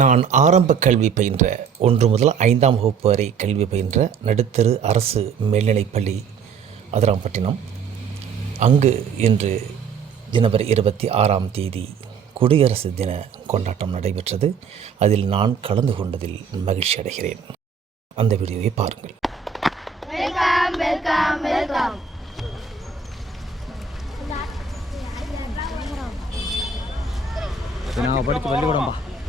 நான் ஆரம்ப கல்வி பயின்ற ஒன்று முதல் ஐந்தாம் வகுப்பு வரை கல்வி பயின்ற நடுத்தரு அரசு மேல்நிலைப்பள்ளி அதிராம்பட்டினம். அங்கு இன்று ஜனவரி இருபத்தி ஆறாம் தேதி குடியரசு தின கொண்டாட்டம் நடைபெற்றது. அதில் நான் கலந்து கொண்டதில் மகிழ்ச்சி அடைகிறேன். அந்த வீடியோவை பாருங்கள். Welcome welcome welcome. நாங்கள் படித்த பள்ளிக்கூடம்பா?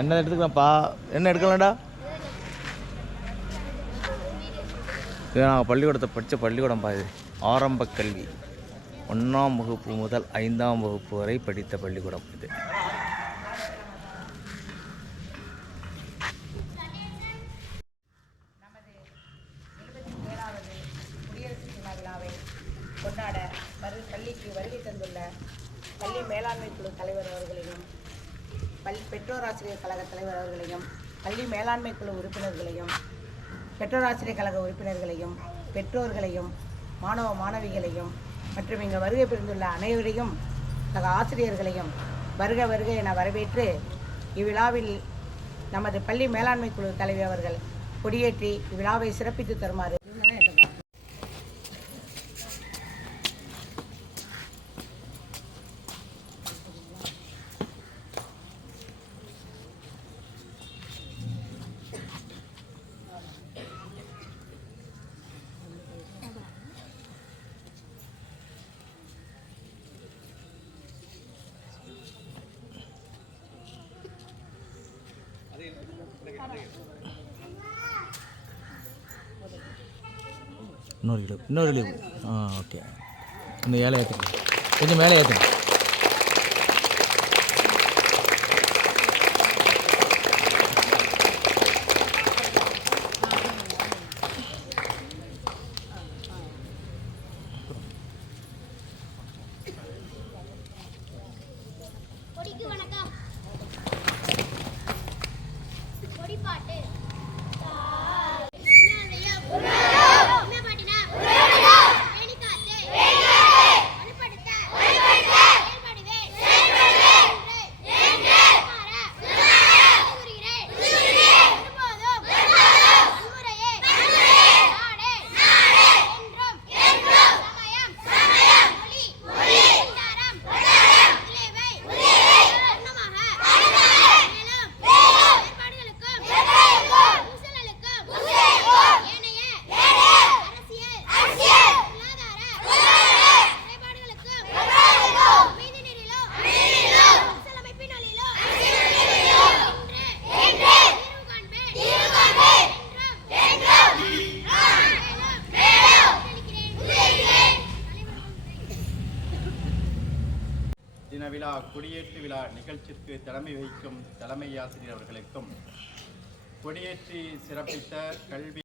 என்ன எடுத்துக்கலாம்ப்பா? என்ன எடுக்கலாம்டா? இது நாங்கள் பள்ளிக்கூடத்தை படித்த பள்ளிக்கூடம்பா இது. ஆரம்ப கல்வி. ஒன்றாம் வகுப்பு முதல் ஐந்தாம் வகுப்பு வரை படித்த பள்ளிக்கூடம் இது. கொண்டாட வரு பள்ளிக்கு வருகை தந்துள்ள பள்ளி மேலாண்மை குழு தலைவர் அவர்களிடம் பள்ளி பெற்றோர் ஆசிரியர் கழக தலைவர் அவர்களையும் பள்ளி மேலாண்மை குழு உறுப்பினர்களையும் பெற்றோர் ஆசிரியர் கழக உறுப்பினர்களையும் பெற்றோர்களையும் மாணவ மாணவிகளையும் மற்றும் இங்கு வருகை புரிந்துள்ள அனைவரையும் சக ஆசிரியர்களையும் வருக வருக என வரவேற்று இவ்விழாவில் நமது பள்ளி மேலாண்மை குழு தலைவி அவர்கள் கொடியேற்றி இவ்விழாவை சிறப்பித்து தருமாறு இன்னொரு இழு இன்னொரு இழு ஆ ஓகே. இன்னும் ஏழை ஏற்றுங்க கொஞ்சம் மேலே ஏற்றுங்க விழா கொடியேற்று விழா நிகழ்ச்சிக்கு தலைமை வகிக்கும் தலைமை ஆசிரியர் அவர்களுக்கும் கொடியேற்றி சிறப்பித்த கல்வி